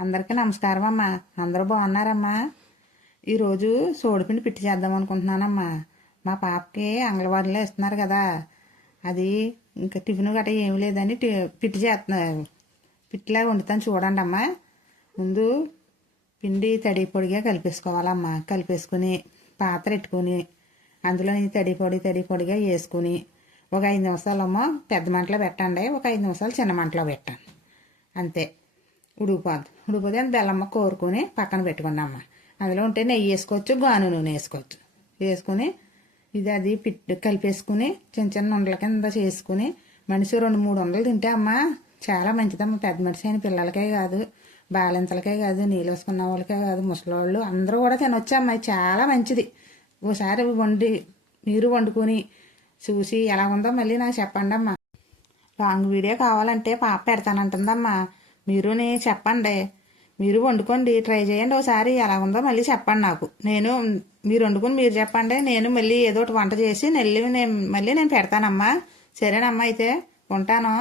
అందరికీ నమస్కారం అమ్మా. అందరూ బాగున్నారమ్మా? ఈరోజు సోడిపిండి పిట్టి చేద్దాం అనుకుంటున్నానమ్మా. మా పాపకి అంగన్వాడీలో ఇస్తున్నారు కదా. అది ఇంకా టిఫిన్ గట్రా ఏమి లేదని పిట్టి చేస్తున్నారు. పిట్టిలా వండుతాను చూడండి అమ్మా. ముందు పిండి తడి పొడిగా కలిపేసుకోవాలమ్మా. కలిపేసుకుని పాత్ర ఎట్టుకుని అందులో తడి పొడి తడి పొడిగా వేసుకుని ఒక ఐదు నిమిషాలమ్మో పెద్ద మంటలో పెట్టండి. ఒక ఐదు నిమిషాలు చిన్న మంటలో పెట్టండి. అంతే. ఉడికిపోద్ది. ఉడికిపోతే అది బెల్లమ్మ కోరుకొని పక్కన పెట్టుకున్నామ్మ అందులో ఉంటే నెయ్యి వేసుకోవచ్చు గాను నూనె వేసుకోవచ్చు. వేసుకుని ఇది అది పిట్ కలిపేసుకుని చిన్న చిన్న ఉండల కింద చేసుకుని మనిషి రెండు మూడు వందలు తింటే అమ్మ చాలా మంచిదమ్మ. పెద్ద మనిషి అయిన పిల్లలకే కాదు బాలింతలకే కాదు నీళ్ళు వేసుకున్న వాళ్ళకే కాదు ముసలివాళ్ళు అందరూ కూడా తినొచ్చు చాలా మంచిది. ఓసారి వండి మీరు వండుకొని చూసి ఎలా ఉందో మళ్ళీ నాకు చెప్పండి అమ్మా లాంగ్ వీడియో కావాలంటే పాప పెడతానంటుందమ్మా. మీరునే చెప్పండి. మీరు వండుకోండి. ట్రై చేయండి. ఒకసారి ఎలా ఉందో మళ్ళీ చెప్పండి నాకు. నేను మీరు వండుకుని మీరు చెప్పండి. నేను మళ్ళీ ఏదో ఒకటి వంట చేసి నెల్లి నేను మళ్ళీ నేను పెడతానమ్మా. సరేనమ్మా అయితే. ఉంటాను.